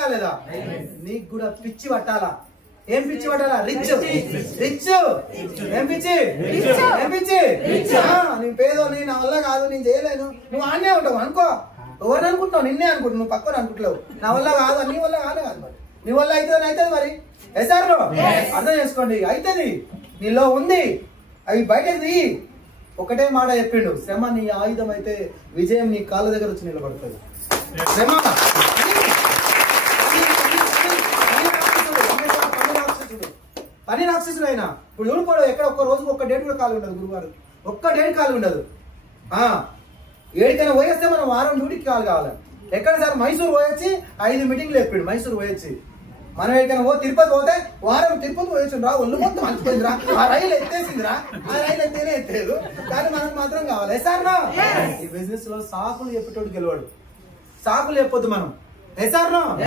కాలేదా? నీకు కూడా పిచ్చి పట్టాలా? ఏం పిచ్చి పట్టాలా? రిచ్ రిచ్ ఏం పిచ్చి ఏం పిచ్చి? నీ పేదోని, నా వల్ల కాదు, నేను చేయలేను, నువ్వు ఆనే ఉంటావు అనుకో. ఎవరు అనుకుంటున్నావు? నిన్నే అనుకుంటున్నావు, నువ్వు పక్కన అనుకుంటున్నావు. నా వల్ల కాదు, నీ వల్ల కాదు మరి, నీ వల్ల అవుతుంది మరి. ఎసారు అర్థం చేసుకోండి, అవుతుంది, నీలో ఉంది, అవి బయటది. ఒకటే మాట చెప్పిండు, శ్రమ నీ ఆయుధం అయితే విజయం నీ కాళ్ళ దగ్గర వచ్చి నిలబడుతుంది. శ్రమ పని రాక్షసుడు అయినా ఇప్పుడు చూడుకోడు. ఎక్కడ ఒక్క రోజుకు ఒక్క డేట్ కూడా ఖాళీ ఉండదు. గురువారు ఒక్క డేట్ ఖాళీ ఉండదు. ఏడికైనా పోయేస్తే మనం వారం డ్యూటీకి కావాలి. ఎక్కడ సార్ మైసూరు పోయొచ్చి 5 మీటింగ్లు చెప్పిండు. మైసూరు పోయొచ్చి మనం ఎక్కడికైనా తిరుపతి పోతే వారం తిరుపతి పోయొచ్చు రా, ఒళ్ళు మొత్తం మంచిపోయిందిరా, ఆ రైలు ఎత్తేసిందిరా, ఆ రైలు ఎత్తేనే ఎత్తలేదు, కానీ మనకు మాత్రం కావాలి. సార్ ఈ బిజినెస్ లో సాకులు చెప్పేటోడు గెలవాడు. సాకులు చెప్పొద్దు మనం. ఎసార్